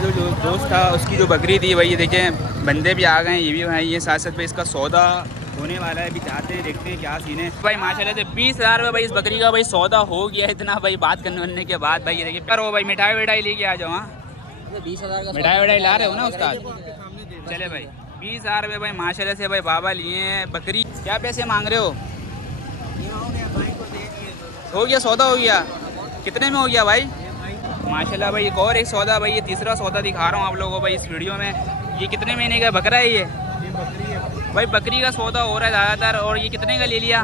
जो दोस्त था उसकी जो बकरी थी भाई, ये देखें बंदे भी आ गए हैं, ये भी भाई ये साथ साथ भाई इसका सौदा होने वाला है। अभी जाते हैं देखते हैं क्या सीन है भाई। माशाल्लाह से 20,000 रुपये भाई इस बकरी का भाई सौदा हो गया इतना भाई बात करने के बाद। भाई ये देखिए करो भाई मिठाई विठाई लेके आ जाओ। हाँ 20,000 का मिठाई विठाई ला रहे हो ना उस्ताद? चले भाई 20,000 रुपये भाई माशाल्लाह से भाई बाबा लिए हैं बकरी। क्या पैसे मांग रहे हो? हो गया सौदा हो गया? कितने में हो गया भाई? माशाल्लाह भाई एक और एक सौदा भाई, ये तीसरा सौदा दिखा रहा हूँ आप लोगों को भाई इस वीडियो में। ये कितने महीने का बकरा है? ये बकरी है भाई बकरी का सौदा हो रहा है ज़्यादातर। और ये कितने का ले लिया?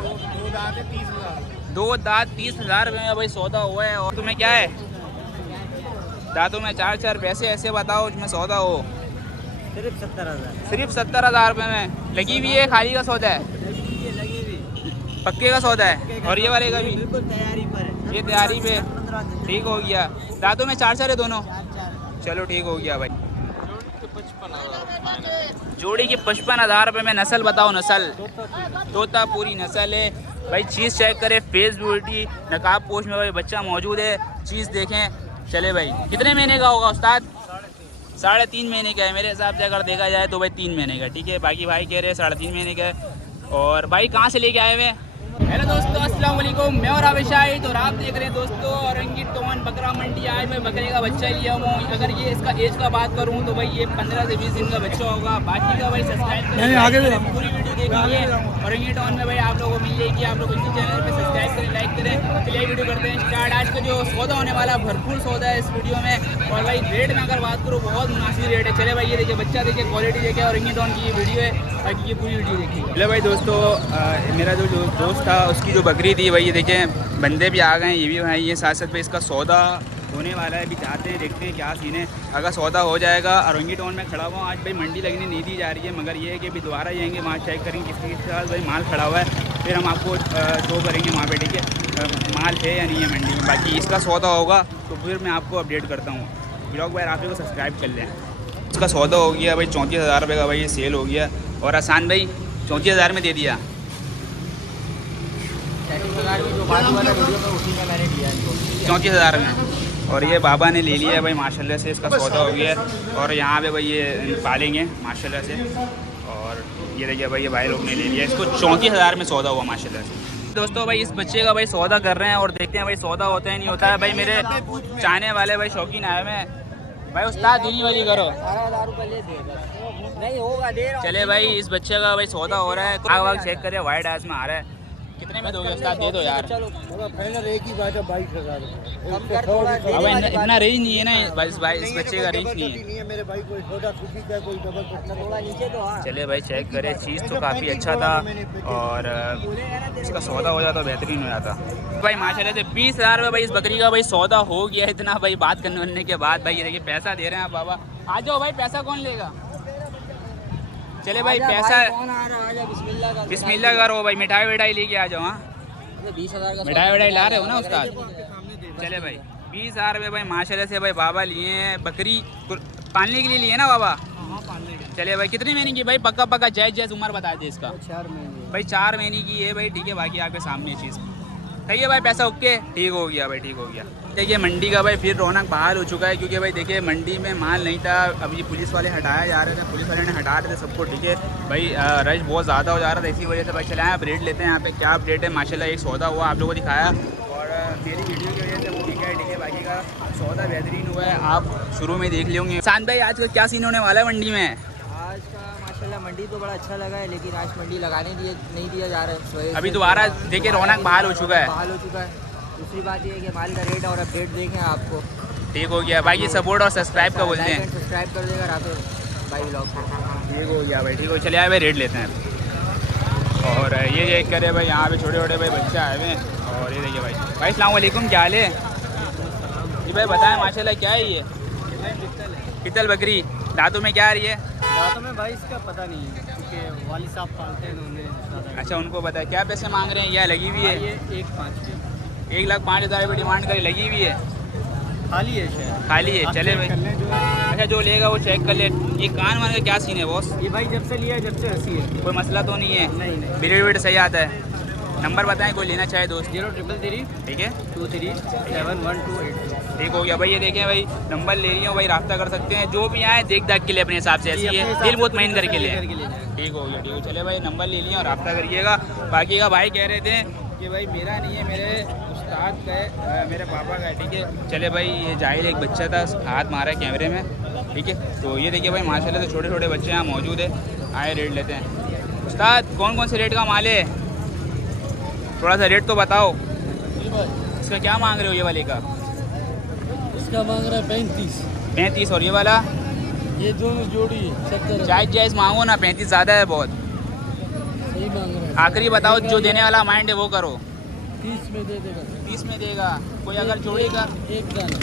2 दांत 30,000 रुपये में भाई सौदा हुआ है। और तुम्हें क्या है दांतों में 4 पैसे ऐसे बताओ उसमें सौदा हो? सिर्फ 70,000। सिर्फ 70,000 रुपये में लगी हुई है? खाली का सौदा है? लगी हुई पक्के का सौदा है? और ये वाले का भी बिल्कुल तैयारी पर है। ये तैयारी पे? ठीक हो गया। दांतों में 4 है दोनों? चलो ठीक हो गया भाई। जोड़ी की 55,000 रुपये में। नस्ल बताओ? नस्ल तोता पूरी नस्ल है भाई। चीज़ चेक करें, फेस ब्यूटी नकाब पोश में भाई बच्चा मौजूद है। चीज़ देखें। चले भाई कितने महीने का होगा उस्ताद? 3.5 महीने का है मेरे हिसाब से अगर देखा जाए तो भाई 3 महीने का। ठीक है बाकी भाई कह रहे हैं 3.5 महीने का है। और भाई कहाँ से लेके आए हुए? हेलो दोस्तों अस्सलाम वालेकुम, मैं और आबिशाई। तो आप देख रहे हैं दोस्तों औरंगी टोन बकरा मंडी आए। मैं बकरे का बच्चा लिया हूँ। अगर ये इसका एज का बात करूँ तो भाई ये 15 से 20 दिन का बच्चा होगा। बाकी का भाई सब्सक्राइब करें, पूरी वीडियो देखेंगे। औरंगी टोन में भाई आप लोगों को मिल जाएगी। आप लोग इसी चैनल पर सब्सक्राइब करें, लाइक करें। चलिए वीडियो करते हैं स्टार्ट। आज का जो सौदा होने वाला भरपूर सौदा है इस वीडियो में। और भाई रेट में अगर बात करूँ बहुत मुनासिब रेट है। चले भाई ये देखिए बच्चा देखिए, क्वालिटी देखिए। औरंगी टोन की ये वीडियो है, बाकी ये पूरी वीडियो देखिए। चले भाई दोस्तों मेरा जो दोस्त था उसकी जो बकरी थी भाई, ये देखें बंदे भी आ गए हैं, ये भी भाई ये साथ साथ भाई इसका सौदा होने वाला है। अभी जाते हैं देखते हैं क्या सीन है। अगर सौदा हो जाएगा औरंगी टाउन में खड़ा हुआ। आज भाई मंडी लगने नहीं दी जा रही है, मगर ये है कि अभी दोबारा जाएंगे वहाँ चेक करेंगे किसके साथ भाई माल खड़ा हुआ है, फिर हम आपको शो करेंगे वहाँ पे। ठीक है माल है या नहीं है मंडी में। बाकी इसका सौदा होगा तो फिर मैं आपको अपडेट करता हूँ। ब्लॉग भाई आप लोग सब्सक्राइब कर लें। इसका सौदा हो गया भाई 34,000 रुपये का भाई ये सेल हो गया। और आसान भाई 34,000 में दे दिया। 34,000 में। और ये बाबा ने ले लिया भाई माशाल्लाह से, इसका सौदा हो गया। और यहाँ पे भाई ये पालेंगे माशाल्लाह से। और ये देखिए भाई ये भाई लोग ने ले लिया इसको। 34,000 में सौदा हुआ माशाल्लाह से। दोस्तों भाई इस बच्चे का भाई सौदा कर रहे हैं और देखते हैं भाई सौदा होता है नहीं होता है। भाई मेरे चाहने वाले भाई शौकीन आए हुए हैं भाई। उस्ताद दीनी वाली करो। 18,000 रुपये ले दे नहीं होगा दे रहा। चले भाई इस बच्चे का भाई सौदा हो रहा है। आग वाग चेक करे, वाइट आइज में आ रहा है। कितने में दोगे उस्ताद? दे दो यार। चलो फाइनल एक ही बात है 22,000। कम कर थोड़ा दे अब दे। इतना रेंज नहीं है ना भाई इस बच्चे का रेंज नहीं है। नहीं है मेरे भाई, कोई छोटा खुशी का कोई डबल पट्टी थोड़ा नीचे तो हाँ। चले भाई चेक करें, चीज़ तो काफ़ी अच्छा था और इसका सौदा हो जाता बेहतरीन हो जाता भाई माशाल्लाह से। 20,000 रुपये भाई इस बकरी का भाई सौदा हो गया इतना भाई बात करने के बाद। भाई ये देखिए पैसा दे रहे हैं आप बाबा। आ जाओ भाई, पैसा कौन लेगा? चले भाई पैसा कौन आ रहा है? बिस्मिल्लाह का बिस्मिल्लाह करो भाई। मिठाई विठाई लेके आ जाओ। हाँ 20,000 का मिठाई विठाई ला रहे हो ना उस्ताद? चले भाई 20,000 रुपये भाई माशाल्लाह से भाई बाबा लिए हैं। बकरी पालने के लिए लिए ना बाबा? चले भाई कितने महीने की भाई? पक्का जायज़ उम्र बता दे इसका। 4 महीने भाई 4 महीने की है भाई। ठीक है बाकी आपके सामने चीज़ सही है भाई। पैसा ओके ठीक हो गया भाई, ठीक हो गया। देखिए मंडी का भाई फिर रौनक बहाल हो चुका है, क्योंकि भाई देखिए मंडी में माल नहीं था। अभी पुलिस वाले हटाया जा रहे थे, पुलिस वाले ने हटा रहे थे सबको। ठीक है भाई रश बहुत ज़्यादा हो जा रहा था, इसी वजह से भाई चलाएँ अपडेट लेते हैं यहाँ पे क्या अपडेट है। माशाल्लाह एक सौदा हुआ आप लोगों को दिखाया और मेरी वीडियो की वजह से वो ठीक है बाकी का सौदा बेहतरीन हुआ है। आप शुरू में देख लेंगे। शांत भाई आज का क्या सीन होने वाला है मंडी में? आज का माशाल्लाह मंडी तो बड़ा अच्छा लगा है, लेकिन आज मंडी लगाने नहीं दिया जा रहा है। अभी दोबारा देखिए रौनक बहाल हो चुका है। बहाल हो चुका है। दूसरी बात ये है कि माल का रेट और अपडेट देखें आपको। ठीक हो गया भाई। ये सपोर्ट और सब्सक्राइब का बोलते हैं। सब्सक्राइब कर देगा रात भाई ब्लॉग को। ठीक हो गया भाई, ठीक हो। चले आए भाई रेट लेते हैं। और ये चेक करे भाई यहाँ पे छोटे छोटे भाई बच्चे आए हुए हैं। और ये देखिए भाई अस्सलाम वालेकुम, क्या हाल है जी भाई? बताएं माशाल्लाह क्या है ये? पितल बकरी। दांतों में क्या आ रही है? दांतों में भाई इसका पता नहीं है, क्योंकि वाली साहब पालते हैं उन्होंने। अच्छा उनको पता है। क्या पैसे मांग रहे हैं? या लगी हुई है? ये 1,05,000 1,05,000 रुपये डिमांड करी, लगी हुई है? खाली है शायद। खाली है। चले भाई अच्छा जो लेगा वो चेक कर ले। ये कान वान का क्या सीन है बॉस? ये भाई जब से लिया है जब से हंसी है। कोई मसला तो नहीं है? नहीं ब्रीड वीड सही आता है? नंबर बताएं कोई लेना चाहे दोस्त। 033 ठीक है 23711282। ठीक हो गया भाई। ये देखें भाई नंबर ले रही हूँ भाई, रब्ता कर सकते हैं। जो भी आए देख दाख के लिए अपने हिसाब से, ऐसी है दिल बहुत महीन करके लिए। ठीक हो गया ठीक है। चले भाई नंबर ले लिया और रब्ता करिएगा। बाकी का भाई कह रहे थे कि भाई मेरा नहीं है, मेरे उस्ताद का है, मेरे पापा का है। ठीक है चले भाई। ये जाहिल एक बच्चा था, हाथ मारा है कैमरे में। ठीक है तो ये देखिए भाई माशाल्लाह से छोटे छोटे बच्चे यहाँ मौजूद है। आए रेट लेते हैं। उस्ताद कौन कौन से रेट का माल है, थोड़ा सा रेट तो बताओ। इसका क्या मांग रहे हो ये वाले का? इसका मांग रहा है 35। और ये वाला? ये दोनों जोड़ी है 70। जायज़ मांगो ना, 35 ज़्यादा है बहुत। सही मांग रहा है। आखिरी बताओ, जो देने वाला माइंड है वो करो। 30 में दे देगा। 30 में देगा। कोई अगर जोड़ी का, एक दाना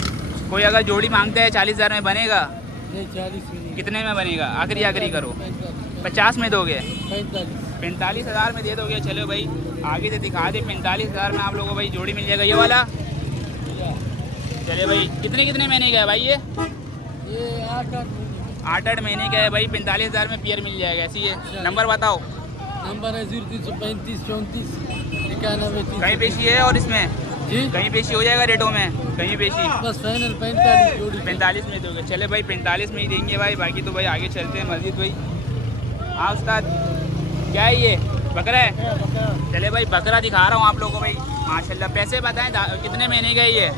कोई अगर जोड़ी मांगता है 40,000 में बनेगा? नहीं, 40 में नहीं। कितने में बनेगा? आखिरी करो। 45। 50 में दोगे? 45 45,000 में दे दोगे। चलो भाई आगे से दिखा दे। 45,000 में आप लोगों को भाई जोड़ी मिल जाएगा ये वाला। चले भाई कितने महीने का है भाई ये? 8 महीने का है भाई। 45,000 में पेयर मिल जाएगा। ऐसी है। नंबर बताओ। नंबर है 0335 34 91। कहीं पेशी है और इसमें जी कहीं पेशी हो जाएगा रेटों में? कहीं पेशी? बस फाइनल 45 जोड़ी। 45 में दोगे। चले भाई 45 में ही देंगे भाई। बाकी तो भाई आगे चलते हैं मस्जिद भाई। हाँ उस्ताद क्या है ये? बकरा है? चले भाई बकरा दिखा रहा हूँ आप लोगों को भाई माशाल्लाह। पैसे बताएं कितने महीने का है ये?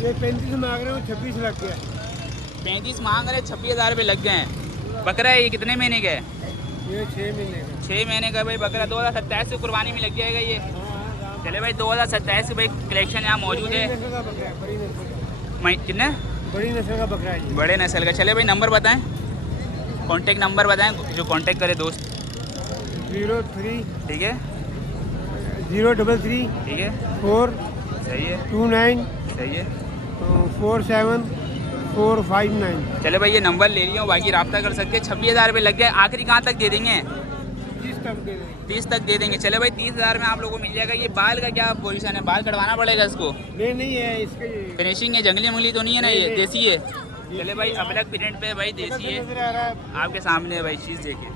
35 मांग रहे हो, 26 लग गया। 35 मांग रहे, 26,000 रुपये लग गए हैं। बकरा है ये कितने महीने का है? ये 6 महीने का। 6 महीने का भाई बकरा। 2027 से कुर्बानी में लग जाएगा ये। चले भाई 2027 से भाई कलेक्शन यहाँ मौजूद है। कितने? बड़ी नस्ल का बकरा है। बड़े नस्ल का। चले भाई नंबर बताएं, कांटेक्ट नंबर बताएं जो कांटेक्ट करे दोस्त। 03 ठीक है 033 ठीक है 4 सही है 29 सही है। 47 459। चले भाई ये नंबर ले लिया हूँ, बाकी रब्ता कर सकते हैं। 26,000 रुपये लग गए। आखिरी कहाँ तक दे देंगे? 30 तक दे देंगे। चले भाई 30,000 में आप लोगों को मिल जाएगा। ये बाल का क्या पोजीशन है? बाल कटवाना पड़ेगा इसको? नहीं है इसका फिनिशिंग है, जंगली मुंगली तो नहीं है ना? ये देसी है। चले भाई अबलग प्रिंट पे भाई देसी है। नजर आ रहा है। आपके सामने है भाई चीज़ देखिए।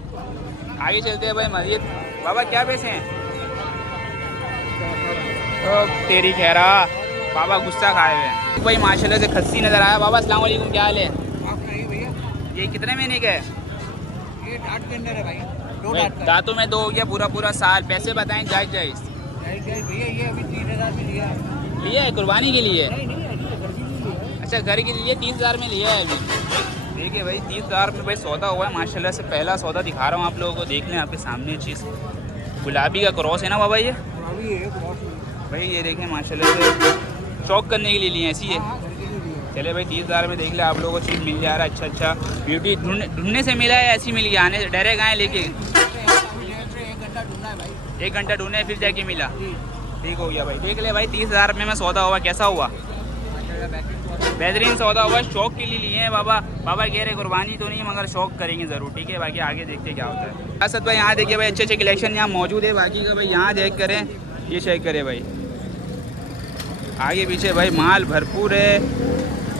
आगे चलते हैं भाई मस्जिद। बाबा क्या पैसे हैं? ओ तेरी खैरा बाबा गुस्सा खाए हुए हैं भाई। माशाल्लाह से खस्सी नज़र आया। बाबा अस्सलाम वालेकुम, क्या हाल है? ये कितने महीने का है? ये दांत के अंदर है भाई, भाई, दांतों में 2 हो गया पूरा साल। पैसे बताएं जायज़ भैया ये अभी 30,000 में लिया है। लिया है कुर्बानी के लिए? अच्छा घर के लिए 30,000 में लिया है अभी। देखिए भाई 30,000 में भाई सौदा हुआ है माशाल्लाह से। पहला सौदा दिखा रहा हूँ आप लोगों को, देख लें आपके सामने चीज़। गुलाबी का क्रॉस है ना बाबा ये? भाई ये देखें माशाल्लाह से शौक करने के लिए लिए ऐसी है। चले भाई 30,000 में देख ले आप लोगों को चीज़ मिल जा रहा है। अच्छा ब्यूटी ढूंढने से मिला है, ऐसी मिल गया? आने से डायरेक्ट आए लेके? 1 घंटा ढूंढे फिर जाके मिला। ठीक हो गया भाई। देख ले भाई 30,000 में सौदा हुआ। कैसा हुआ? बेहतरीन सौदा हुआ। शौक के लिए लिए हैं बाबा। बाबा कह रहे कुर्बानी तो नहीं मगर शौक करेंगे ज़रूर। ठीक है बाकी आगे देखते क्या होता है। असद भाई यहाँ देखिए भाई अच्छे कलेक्शन यहाँ मौजूद है। बाकी का भाई यहाँ चेक करें, ये चेक करें भाई। आगे पीछे भाई माल भरपूर है।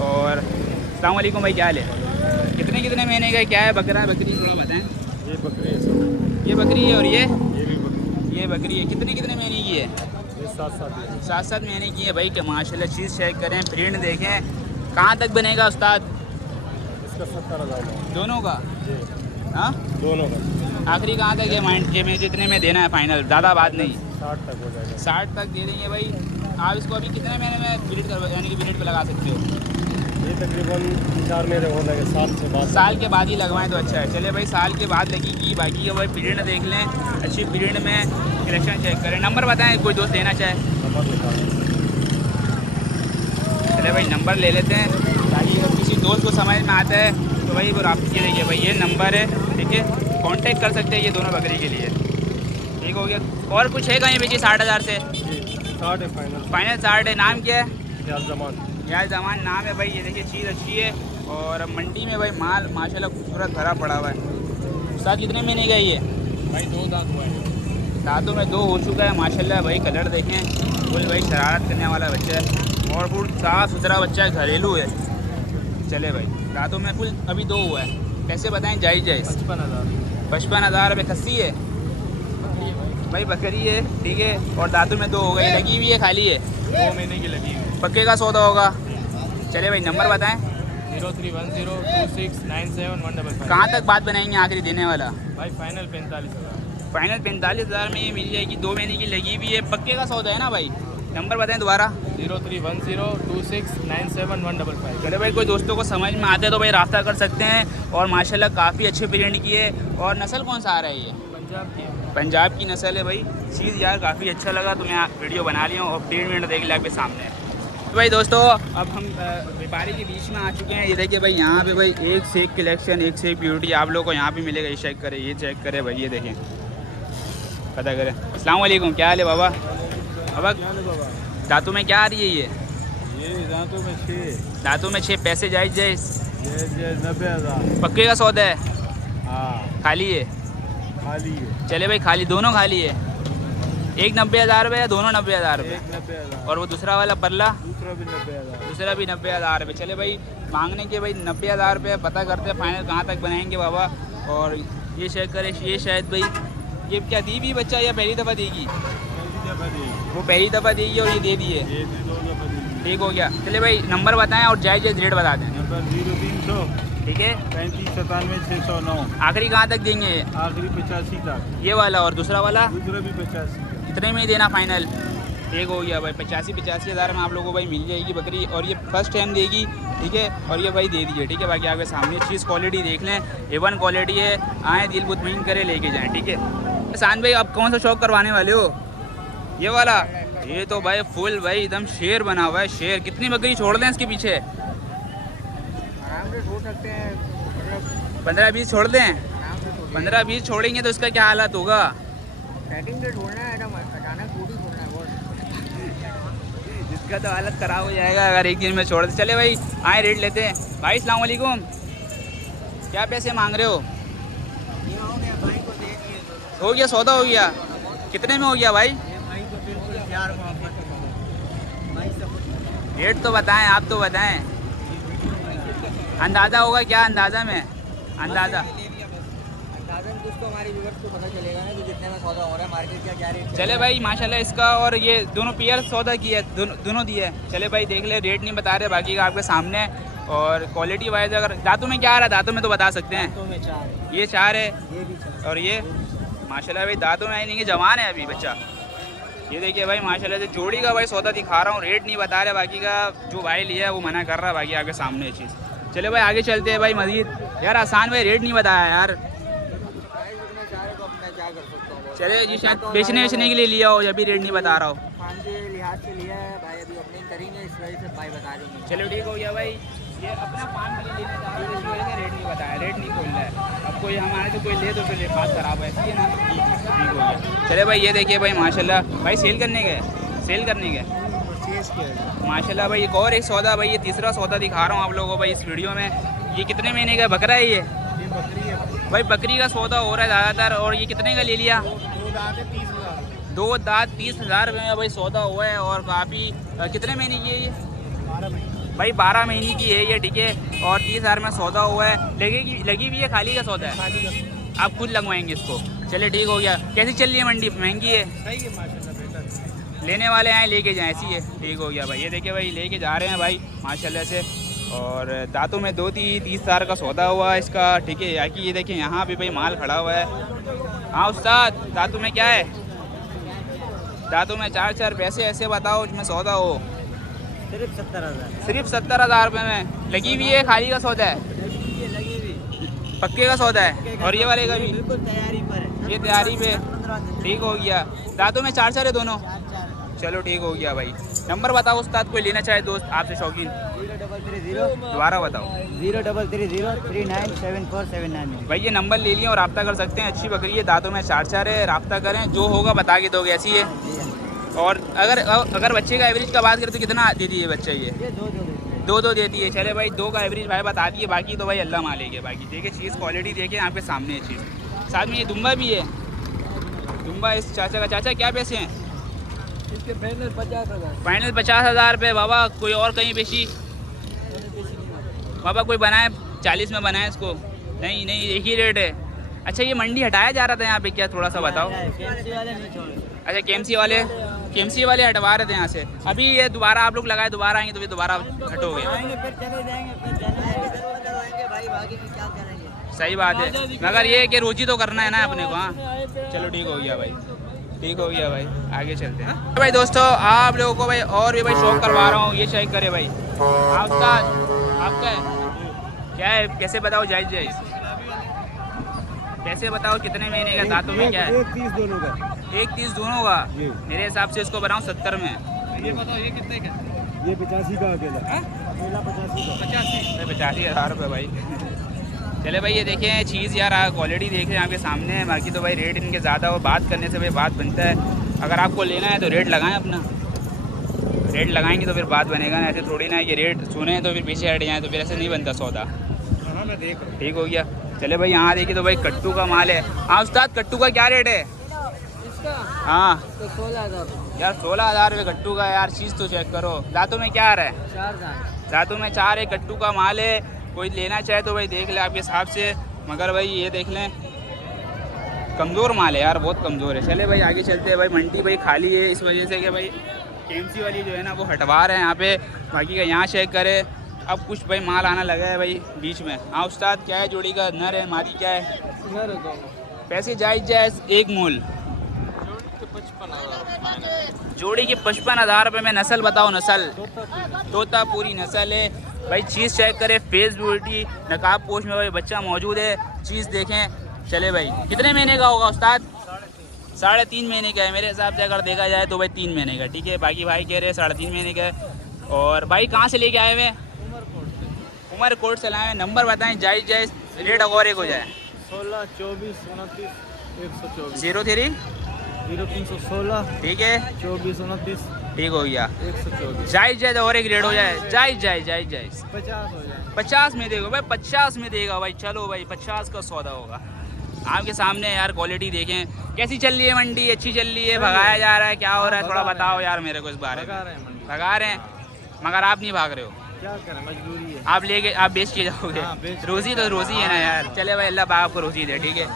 और अस्सलाम वालेकुम भाई, क्या हाल है? कितने महीने का क्या है बकरा बकरी थोड़ा बताएं। ये बकरी है, ये बकरी है और ये भी बकरी। ये बकरी है। कितने महीने की है? ये 7 महीने की है भाई। क्या माशाल्लाह चीज़ चेक करें, प्रिंट देखें। कहाँ तक बनेगा उस्ताद? इसका 70,000 दोनों का? जी हाँ दोनों का। आखिरी कहाँ तक है माइंड के में? जितने में देना है फाइनल, ज़्यादा बात नहीं। 60 तक हो जाएगा। 60 तक दे देंगे भाई। आप इसको अभी कितने महीने में ब्रीड कर यानी कि ब्रीड पे लगा सकते हो? ये तकरीबन 4 महीने हो लगे, 7 से बाद। साल के बाद ही लगवाएं तो अच्छा है। चले भाई साल के बाद लगेगी। बाकी का भाई पीरियड देख लें, अच्छी पीरियड में कलेक्शन चेक करें। नंबर बताएं कोई दोस्त लेना चाहे। नंबर निकाल। चले भाई नंबर ले लेते हैं ताकि अगर किसी दोस्त को समझ में आता है तो भाई वो आप ये देखिए भाई ये नंबर है। ठीक है कॉन्टेक्ट कर सकते हैं ये दोनों बकरी के लिए। ठीक हो गया। और कुछ है कहीं बेची 60,000 से? 60 है फाइनल 60 है। नाम क्या है? यार जमान नाम है भाई। ये देखिए चीज़ अच्छी है और मंडी में भाई माल माशाल्लाह खूबसूरत भरा पड़ा हुआ है। साथ कितने महीने का है ये? भाई 2 दांत हुआ है। दांतों में 2 हो चुका है माशाल्लाह भाई। कलर देखें फुल भाई शरारत करने वाला बच्चा है और फुल साफ़ सुथरा बच्चा है, घरेलू है। चले भाई दांतों में फुल अभी 2 हुआ है। कैसे बताएं जायज़? 55,000। 55,000 रुपये। खस्सी है? भाई बकरी है, ठीक है, और दांतों में 2 हो गए, लगी हुई है खाली है? 2 महीने की लगी हुई। पक्के का सौदा होगा। चले भाई नंबर बताएं। 031026971555। कहाँ तक बात बनाएंगे आखिरी देने वाला? भाई फाइनल 45,000। फाइनल 45,000 में ये मिल जाएगी, 2 महीने की लगी हुई है, पक्के का सौदा है ना भाई? नंबर बताएं दोबारा। 031026971555। चले भाई कोई दोस्तों को समझ में आते हैं तो भाई रास्ता कर सकते हैं। और माशाल्लाह काफ़ी अच्छे ब्रीड की है। और नस्ल कौन सा आ रहा है ये? पंजाब की नस्ल है भाई। चीज़ यार काफ़ी अच्छा लगा तो मैं वीडियो बना लिया हूँ और 1.5 मिनट देख लिया आपके सामने। तो भाई दोस्तों अब हम व्यापारी के बीच में आ चुके हैं। ये देखिए भाई यहाँ पे भाई एक से एक कलेक्शन, एक से एक ब्यूटी आप लोगों को यहाँ पे मिलेगा। ये चेक करें, ये चेक करें भाई, ये देखें, पता करें। अस्सलाम वालेकुम, क्या हाल है बाबा? बाबा दांतों में क्या आ रही है ये? दांतों में 6। दांतों में 6 पैसे जायज़ जायज़? 90,000। पक्के का सौदा है? हाँ खाली है? खाली है। चले भाई खाली, दोनों खाली है। एक 90,000 रुपये या दोनों 90,000 रुपये? 90,000। और वो दूसरा वाला परला? दूसरा भी 90,000। दूसरा भी 90,000 रुपये। चले भाई मांगने के भाई 90,000 रुपये, पता करते हैं फाइनल कहाँ तक बनाएंगे बाबा। और ये चेक करें, ये शायद भाई ये क्या दी भी बच्चा या पहली दफ़ा देगी? वो पहली दफ़ा देगी और ये दे दिए, ठीक हो गया। चले भाई नंबर बताएं और जायज़ रेट बता दें। नंबर 0300 ठीक है, 3597 609। आखिरी कहाँ तक देंगे? आखिरी 85 तक। ये वाला और दूसरा वाला? दूसरा भी 85 का। इतने में ही देना फाइनल? ठीक हो गया भाई, 85,000 में आप लोगों को भाई मिल जाएगी बकरी। और ये फर्स्ट टाइम देगी, ठीक है, और ये भाई दे दीजिए, ठीक है। बाकी आपके सामने चीज़ क्वालिटी देख लें, A1 क्वालिटी है। आएँ दिल मुतमईन करे लेके जाएँ, ठीक है। एहसान भाई अब कौन सा शौक करवाने वाले हो? ये वाला? ये तो भाई फुल भाई एकदम शेर बना हुआ है, शेर। कितनी बकरी छोड़ दें इसके पीछे? आराम से छोड़ सकते हैं, 15-20 छोड़ दें? 15-20 छोड़ेंगे तो इसका क्या हालत होगा? सेटिंग पे छोड़ना है, एकदम अचानक टूटी छोड़ना है बहुत। इसका तो हालत ख़राब हो जाएगा अगर एक दिन में छोड़ दे। चले भाई आए रेट लेते हैं। भाई अस्सलाम वालेकुम, क्या पैसे मांग रहे हो? हो गया सौदा हो गया? कितने में हो गया भाई? रेट तो बताएं, आप तो बताएं। अंदाज़ा होगा क्या? अंदाज़ा में अंदाज़ा अंदाज़न कुछ तो हमारी व्यूअर्स को पता चलेगा ना कि जितने में सौदा हो रहा है मार्केट का क्या रेट है। चले भाई माशाल्लाह इसका और ये दोनों पेयर सौदा किया है, दोनों दिए। चले भाई देख ले, रेट नहीं बता रहे, बाकी का आपके सामने। और क्वालिटी वाइज अगर दांतों में क्या आ रहा है, दांतों में तो बता सकते हैं। तो में 4 है, ये 4 है ये भी 4 और ये माशाल्लाह भाई दांतों में आई नहीं, जवान है अभी बच्चा। ये देखिए भाई माशाल्लाह से जोड़ी का भाई सौदा दिखा रहा हूँ, रेट नहीं बता रहे। बाकी का जो भाई लिया है वो मना कर रहा है, बाकी आपके सामने ये चीज़। चले भाई आगे चलते हैं भाई मजीद। यार आसान भाई रेट नहीं बताया यार। प्राइस इतना 4 है तो अब मैं क्या कर सकता हूँ। चले जी शायद बेचने वेचने के लिए लिया हो, जब भी रेट नहीं बता रहा हो। फार्म के लिहाज से लिया है भाई, अभी ओपनिंग करेंगे इस वजह से भाई बता रहे हैं। चलो ठीक हो गया भाई। ये अपना फार्म के लिए लेने जा रहे हैं, इस वजह से रेट नहीं बताया, रेट नहीं खोल रहा है। अब कोई हमारे तो कोई ले तो फिर बात खराब है, इसलिए ना। ठीक हो गया। चले भाई ये देखिए भाई माशाल्लाह भाई सेल करने गए, सेल करने गए माशाल्लाह भाई। एक और एक सौदा भाई, ये तीसरा सौदा दिखा रहा हूँ आप लोगों को भाई इस वीडियो में। ये कितने महीने का बकरा है ये? बकरी है भाई बकरी का सौदा हो रहा है ज़्यादातर। और ये कितने का ले लिया? 2 दांत 30,000 रुपये में भाई सौदा हुआ है। और काफ़ी कितने महीने की है ये? 12 महीने। भाई 12 महीने की है ये, ठीक है। और 30,000 में सौदा हुआ है। लगी भी है, खाली का सौदा है? आप खुद लगवाएंगे इसको? चलिए ठीक हो गया। कैसी चल रही है मंडी? महंगी है? सही है माशाल्लाह, बेहतर। लेने वाले आए लेके जाएँ, ऐसी है। ठीक हो गया भाई। ये देखिए भाई लेके जा रहे हैं भाई माशाल्लाह से। और दांतों में 30,000 का सौदा हुआ है इसका, ठीक है। या कि ये देखिए यहाँ भी भाई माल खड़ा हुआ है। हाँ उस्ताद, दांतों में क्या है? दांतों में 4 पैसे ऐसे बताओ जिसमें सौदा हो। सिर्फ 70,000 सिर्फ 70,000 रुपये में लगी हुई है, खाली का सौदा है? लगी हुई, पक्के का सौदा है? और ये वाले का भी? बिल्कुल तैयारी पर है। ये तैयारी पे? ठीक हो गया। दांतों में 4 है दोनों? चलो ठीक हो गया भाई। नंबर बताओ उस्ताद, कोई लेना चाहे दोस्त आपसे शौकीन। 0330 दोबारा बताओ। 0330397479। भाई ये नंबर ले लिया और रब्ता कर सकते हैं। अच्छी बकरी है, दांतों में 4 है, रब्ता करें, जो होगा बता के दोगे, ऐसी है। और अगर बच्चे का एवरेज का बात करें तो कितना देती है बच्चे ये? ये 2 देती है। चले भाई 2 का एवरेज भाई बता दिए, बाकी तो भाई अल्लाह मालेंगे। बाकी देखिए चीज़ क्वालिटी देखें आपके सामने है चीज़। साथ में ये दुम्बा भी है, दुम्बा इस चाचा का। चाचा क्या पैसे हैं इसके? फाइनल 50,000। फाइनल 50,000 रुपये बाबा। कोई और कहीं बेची बाबा? कोई बनाए 40 में बनाए इसको? नहीं एक ही रेट है। अच्छा ये मंडी हटाया जा रहा था यहाँ पे क्या, थोड़ा सा बताओ। KMC वाले नहीं छोड़े। अच्छा केएमसी वाले हटवा रहे थे यहाँ से, अभी ये दोबारा आप लोग लगाए, दोबारा आएंगे तो फिर दोबारा हटोगे। आएंगे फिर चले जाएंगे, फिर चले जाएंगे भाई, बाकी में क्या करेंगे। सही बात है, मगर ये है कि रोजी तो करना है ना अपने को। हाँ चलो ठीक हो गया भाई, ठीक हो गया भाई, आगे चलते हैं भाई। दोस्तों आप लोगों को भाई और भी भाई शौक करवा रहा हूँ, ये चेक करे भाई। आपका क्या है, कैसे बताओ जायज़ कैसे बताओ, कितने महीने का, दांतों में क्या है? 1.30 दोनों का। 1.30 दोनों का। मेरे हिसाब से इसको बनाऊँ 70 में। ये बताओ ये कितने का? ये 85 का अकेला। अकेला 85 का। 85,000 रुपये भाई। चले भाई ये देखें चीज़ यार, क्वालिटी देख रहे हैं आपके सामने है। बाकी तो भाई रेट इनके ज़्यादा हो, बात करने से भाई बात बनता है। अगर आपको लेना है तो रेट लगाएं अपना, रेट लगाएंगे तो फिर बात बनेगा ना, ऐसे थोड़ी ना है कि रेट सुने तो फिर पीछे हट जाए, तो फिर ऐसे नहीं बनता सौदा। हाँ मैं देख रहा हूँ। ठीक हो गया। चले भाई यहाँ देखिए तो भाई कट्टू का माल है। हाँ उस्ताद कट्टू का क्या रेट है? इसका हाँ तो 16,000 यार 16,000 रुपये कट्टू का यार, चीज़ तो चेक करो। दांतों में क्या आ रहा है? 4 दांत। दांतों में 4 है, कट्टू का माल है। कोई लेना चाहे तो भाई देख ले आपके हिसाब से, मगर भाई ये देख लें कमज़ोर माल है यार, बहुत कमज़ोर है। चले भाई आगे चलते हैं भाई। मंडी भाई खाली है इस वजह से कि भाई केएमसी वाली जो है ना वो हटवा रहे हैं यहाँ पे, बाकी का यहाँ चेक करे। अब कुछ भाई माल आना लगा है भाई बीच में। हाँ उस्ताद क्या है जोड़ी का, नर है मादी क्या है? पैसे जायज़ एक मूल जोड़ी की 55,000 रुपये में। नस्ल बताओ नस्ल? तोता पूरी नस्ल है भाई। चीज़ चेक करें, फेस ब्यूटी, नकाब पोश में भाई बच्चा मौजूद है, चीज़ देखें। चले भाई कितने महीने का होगा उस्ताद? 3.5 महीने का है मेरे हिसाब से, अगर देखा जाए तो भाई 3 महीने का। ठीक है, बाकी भाई कह रहे हैं 3.5 महीने का है। और भाई कहाँ से लेके आए हुए? उमरकोट से लाए। नंबर बताएं जायज़ रेट और एक हो जाए। 16 24 29 124 03 0316 ठीक है 24 29 ठीक हो गया। 124 जायज़ और एक रेट हो जाए। जायज़ 50 हो जाए। 50 में देगा भाई, 50 में देगा भाई। चलो भाई 50 का सौदा होगा आपके सामने। यार क्वालिटी देखें कैसी चल रही है मंडी, अच्छी चल रही है? भगाया जा रहा है, क्या हो रहा है? थोड़ा बताओ यार मेरे को इस बारे में। भगा रहे हैं मगर आप नहीं भाग रहे हो, क्या करें, मजबूरी है। आप लेके आप बेच के जाओगे। हाँ, बेच रोज़ी तो रोज़ी है ना यार। चले भाई अल्लाह पाक आपको रोज़ी दे। ठीक है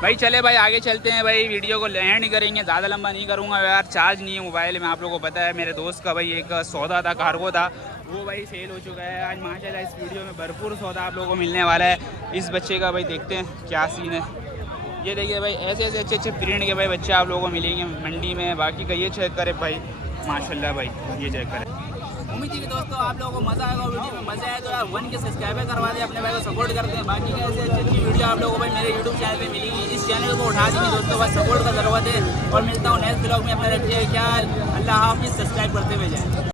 भाई, चले भाई आगे चलते हैं भाई। वीडियो को एंड नहीं करेंगे, ज़्यादा लंबा नहीं करूँगा यार। चार्ज नहीं है मोबाइल में, आप लोगों को पता है। मेरे दोस्त का भाई एक सौदा था, कार्गो था, वो भाई सेल हो चुका है। आज माशाल्लाह इस वीडियो में भरपूर सौदा आप लोगों को मिलने वाला है। इस बच्चे का भाई देखते हैं क्या सीन है। ये देखिए भाई ऐसे अच्छे प्रिंट के भाई बच्चे आप लोगों को मिलेंगे मंडी में। बाकी का ये चेक करें भाई माशाल्लाह भाई, ये चेक करें। उम्मीद है कि दोस्तों आप लोगों को मज़ा आएगा। वीडियो में मज़ा आए तो यार 1 के सब्सक्राइबर करवा दें, अपने भाई को सपोर्ट करते हैं। बाकी का ऐसे अच्छी वीडियो आप लोगों को भाई मेरे यूट्यूब चैनल पे मिलेगी। इस चैनल को उठा दीजिए दोस्तों, बस सपोर्ट का ज़रूरत है। और मिलता हूँ नेक्स्ट ब्लॉग में, अपने रखिए ख्याल। अल्लाह हाफिज़, सब्सक्राइब करते हुए जाएँ।